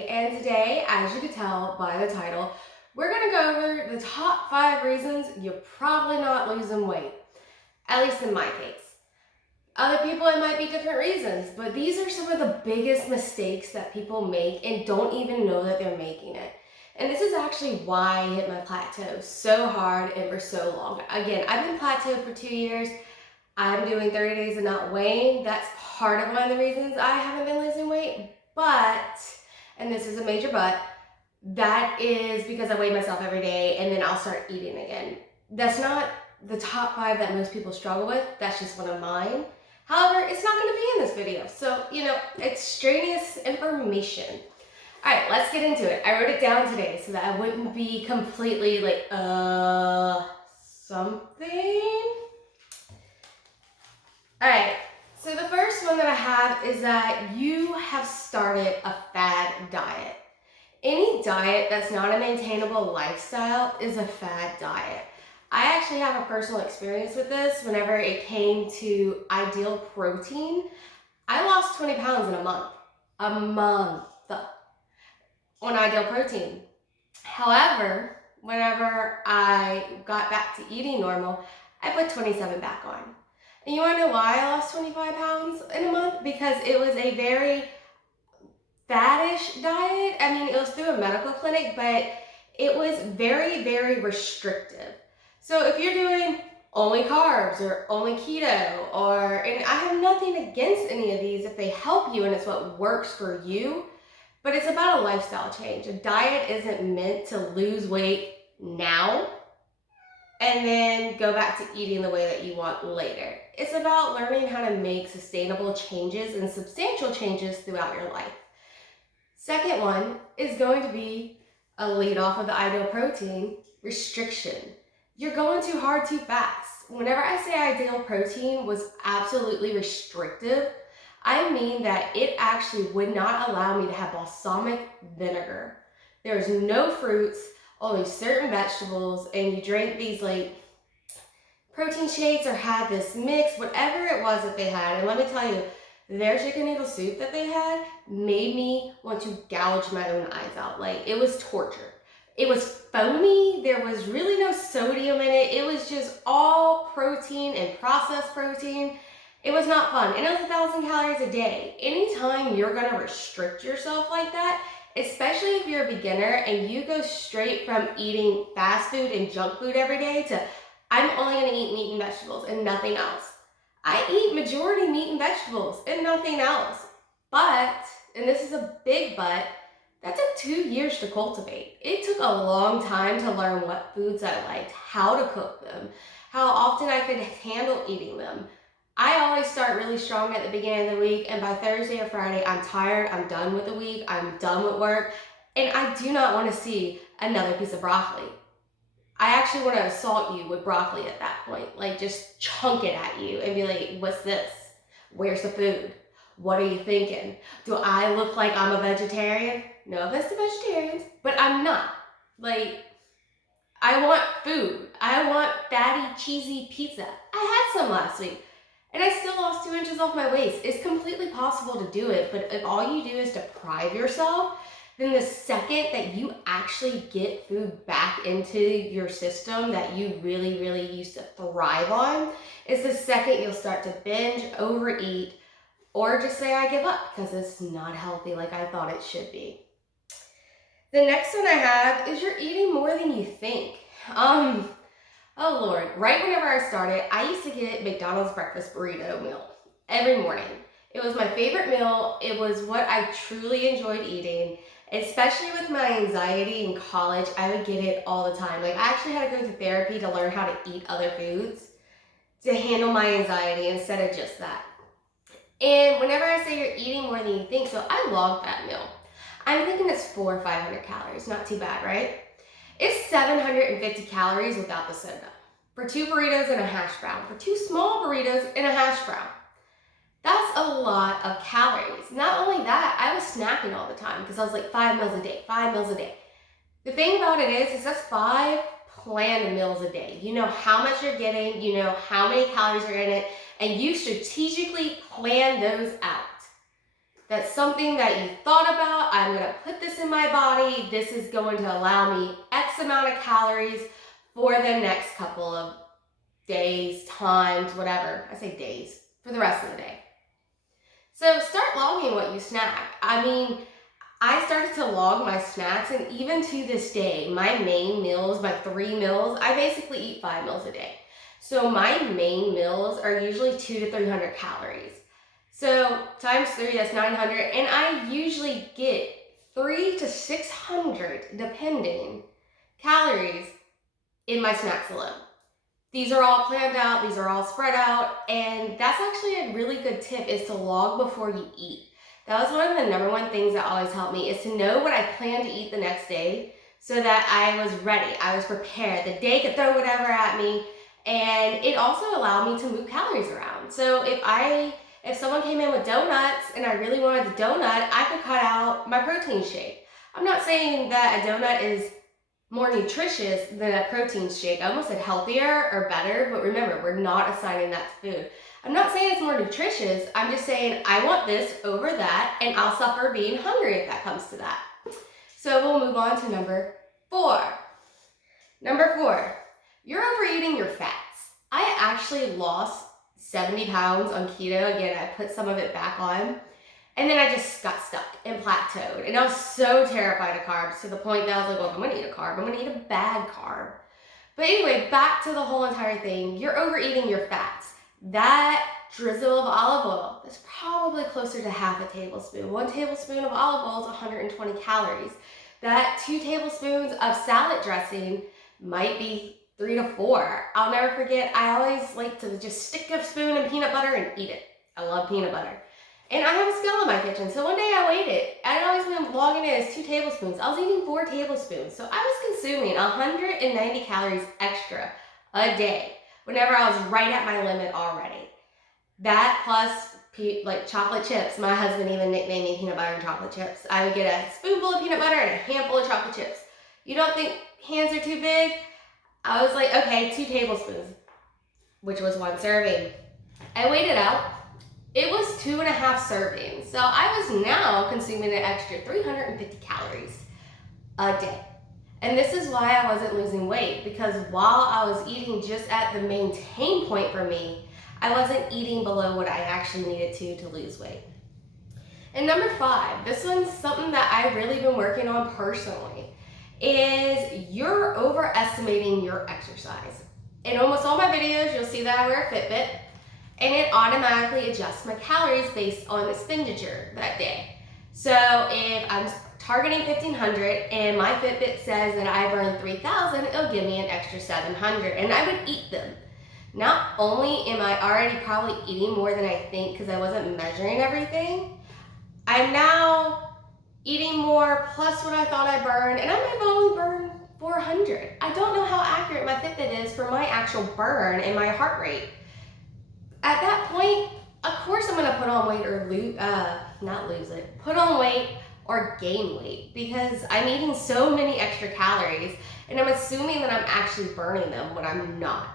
today, and today, as you can tell by the title, we're going to go over the top 5 reasons you're probably not losing weight, at least in my case. Other people, it might be different reasons, but these are some of the biggest mistakes that people make and don't even know that they're making it. And this is actually why I hit my plateau so hard and for so long. Again, I've been plateaued for 2 years. I'm doing 30 days of not weighing. That's part of one of the reasons I haven't been losing weight. But, and this is a major but, that is because I weigh myself every day and then I'll start eating again. That's not the top 5 that most people struggle with. That's just one of mine. However, it's not going to be in this video. So, extraneous information. All right, let's get into it. I wrote it down today so that I wouldn't be completely like, something. All right, so the first one that I have is that you have started a fad diet. Any diet that's not a maintainable lifestyle is a fad diet. I actually have a personal experience with this whenever it came to Ideal Protein. I lost 20 pounds in a month. A month on Ideal Protein. However, whenever I got back to eating normal, I put 27 back on. And you want to know why I lost 25 pounds in a month? Because it was a very faddish diet. I mean, it was through a medical clinic, but it was very, very restrictive. So if you're doing only carbs or only keto, and I have nothing against any of these if they help you and it's what works for you, but it's about a lifestyle change. A diet isn't meant to lose weight now and then go back to eating the way that you want later. It's about learning how to make sustainable changes and substantial changes throughout your life. Second one is going to be a lead off of the Ideal Protein, restriction. You're going too hard too fast. Whenever I say Ideal Protein was absolutely restrictive, I mean that it actually would not allow me to have balsamic vinegar. There's no fruits, only certain vegetables, and you drink these like protein shakes or had this mix, whatever it was that they had. And let me tell you, their chicken noodle soup that they had made me want to gouge my own eyes out. Like, it was torture. It was foamy. There was really no sodium in it. It was just all protein and processed protein. It was not fun. And it was 1,000 calories a day. Anytime you're going to restrict yourself like that, especially if you're a beginner and you go straight from eating fast food and junk food every day to, I'm only going to eat meat and vegetables and nothing else. I eat majority meat and vegetables and nothing else. But, and this is a big but, that took 2 years to cultivate. It took a long time to learn what foods I liked, how to cook them, how often I could handle eating them. I always start really strong at the beginning of the week, and by Thursday or Friday, I'm tired, I'm done with the week, I'm done with work, and I do not want to see another piece of broccoli. I actually want to assault you with broccoli at that point, like just chunk it at you and be like, what's this? Where's the food? What are you thinking? Do I look like I'm a vegetarian? No offense to vegetarians, but I'm not. Like, I want food. I want fatty, cheesy pizza. I had some last week. And I still lost 2 inches off my waist. It's completely possible to do it, but if all you do is deprive yourself, then the second that you actually get food back into your system that you really, really used to thrive on, is the second you'll start to binge, overeat, or just say, I give up because it's not healthy like I thought it should be. The next one I have is you're eating more than you think. Oh Lord, right whenever I started, I used to get McDonald's breakfast burrito meal every morning. It was my favorite meal. It was what I truly enjoyed eating, especially with my anxiety in college. I would get it all the time. Like, I actually had to go to therapy to learn how to eat other foods to handle my anxiety instead of just that. And whenever I say you're eating more than you think, so I logged that meal. I'm thinking it's 400 or 500 calories, not too bad, right? It's 750 calories without the soda. For 2 burritos and a hash brown. For 2 small burritos and a hash brown. That's a lot of calories. Not only that, I was snacking all the time because I was like 5 meals a day, 5 meals a day. The thing about it is that's 5 planned meals a day. You know how much you're getting, you know how many calories are in it, and you strategically plan those out. That's something that you thought about. I'm gonna put this in my body. This is going to allow me X amount of calories for the next couple of days, times, whatever. I say days, for the rest of the day. So start logging what you snack. I mean, I started to log my snacks, and even to this day, my main meals, my 3 meals, I basically eat 5 meals a day. So my main meals are usually 200 to 300 calories. So times 3, that's 900, and I usually get 300 to 600, depending, calories in my snacks alone. These are all planned out, these are all spread out, and that's actually a really good tip, is to log before you eat. That was one of the number one things that always helped me, is to know what I plan to eat the next day so that I was ready, I was prepared. The day could throw whatever at me, and it also allowed me to move calories around. So if someone came in with donuts and I really wanted the donut, I could cut out my protein shake. I'm not saying that a donut is more nutritious than a protein shake. I almost said healthier or better, but remember, we're not assigning that to food. I'm not saying it's more nutritious. I'm just saying I want this over that, and I'll suffer being hungry if that comes to that. So we'll move on to number 4. Number 4, you're overeating your fats. I actually lost 70 pounds on keto. Again, I put some of it back on. And then I just got stuck and plateaued. And I was so terrified of carbs, to the point that I was like, well, if I'm gonna eat a carb, I'm gonna eat a bad carb. But anyway, back to the whole entire thing. You're overeating your fats. That drizzle of olive oil is probably closer to half a tablespoon. 1 tablespoon of olive oil is 120 calories. That 2 tablespoons of salad dressing might be 3 to 4. I'll never forget, I always like to just stick a spoon in peanut butter and eat it. I love peanut butter. And I have a scale in my kitchen, so one day I weighed it. I'd always been logging it as 2 tablespoons. I was eating 4 tablespoons. So I was consuming 190 calories extra a day whenever I was right at my limit already. That plus like chocolate chips. My husband even nicknamed me peanut butter and chocolate chips. I would get a spoonful of peanut butter and a handful of chocolate chips. You don't think hands are too big? I was like, okay, 2 tablespoons, which was 1 serving. I weighed it out. It was 2.5 servings. So I was now consuming an extra 350 calories a day. And this is why I wasn't losing weight, because while I was eating just at the maintain point for me, I wasn't eating below what I actually needed to lose weight. And number 5, this one's something that I've really been working on personally, is you're overestimating your exercise. In almost all my videos, you'll see that I wear a Fitbit, and it automatically adjusts my calories based on expenditure that day. So if I'm targeting 1,500 and my Fitbit says that I burn 3,000, it'll give me an extra 700, and I would eat them. Not only am I already probably eating more than I think because I wasn't measuring everything, I'm now eating more plus what I thought I burned, and I might have only burned 400. I don't know how accurate my Fitbit is for my actual burn and my heart rate. At that point, of course I'm gonna put on weight or put on weight or gain weight, because I'm eating so many extra calories and I'm assuming that I'm actually burning them when I'm not.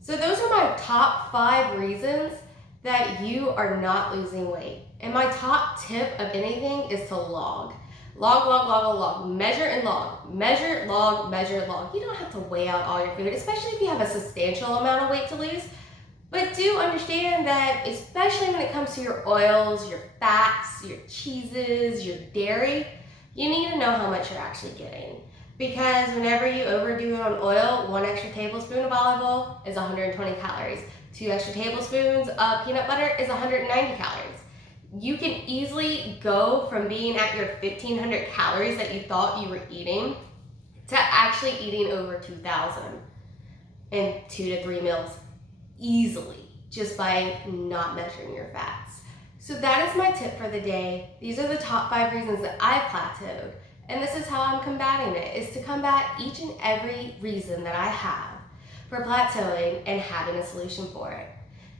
So those are my top 5 reasons that you are not losing weight. And my top tip of anything is to log. Log. Measure and log. Measure, log, measure, log. You don't have to weigh out all your food, especially if you have a substantial amount of weight to lose. But do understand that, especially when it comes to your oils, your fats, your cheeses, your dairy, you need to know how much you're actually getting. Because whenever you overdo it on oil, 1 extra tablespoon of olive oil is 120 calories. 2 extra tablespoons of peanut butter is 190 calories. You can easily go from being at your 1,500 calories that you thought you were eating to actually eating over 2,000 in 2 to 3 meals. Easily, just by not measuring your fats. So that is my tip for the day. These are the top 5 reasons that I've plateaued, and this is how I'm combating it, is to combat each and every reason that I have for plateauing and having a solution for it.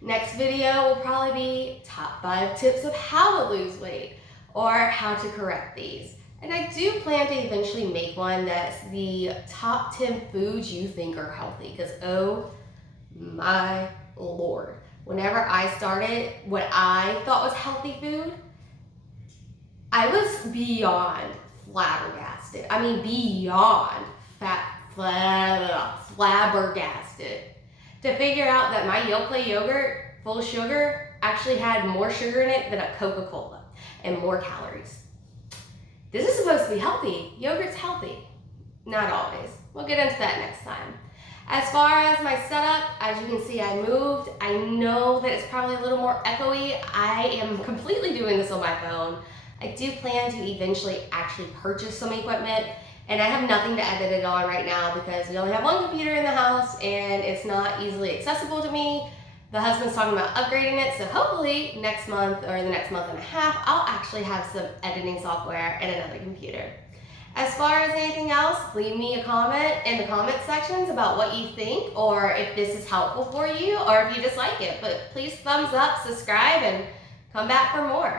Next video will probably be top 5 tips of how to lose weight or how to correct these. And I do plan to eventually make one that's the top 10 foods you think are healthy, because oh my Lord, whenever I started what I thought was healthy food, I was beyond flabbergasted. I mean, beyond flabbergasted to figure out that my Yoplait yogurt full of sugar actually had more sugar in it than a Coca-Cola and more calories. This is supposed to be healthy. Yogurt's healthy. Not always. We'll get into that next time. As far as my setup, as you can see, I moved. I know that it's probably a little more echoey. I am completely doing this on my phone. I do plan to eventually actually purchase some equipment, and I have nothing to edit it on right now because we only have one computer in the house and it's not easily accessible to me. The husband's talking about upgrading it, so hopefully next month or in the next month and a half, I'll actually have some editing software and another computer. As far as anything else, leave me a comment in the comment sections about what you think, or if this is helpful for you, or if you dislike it. But please thumbs up, subscribe, and come back for more.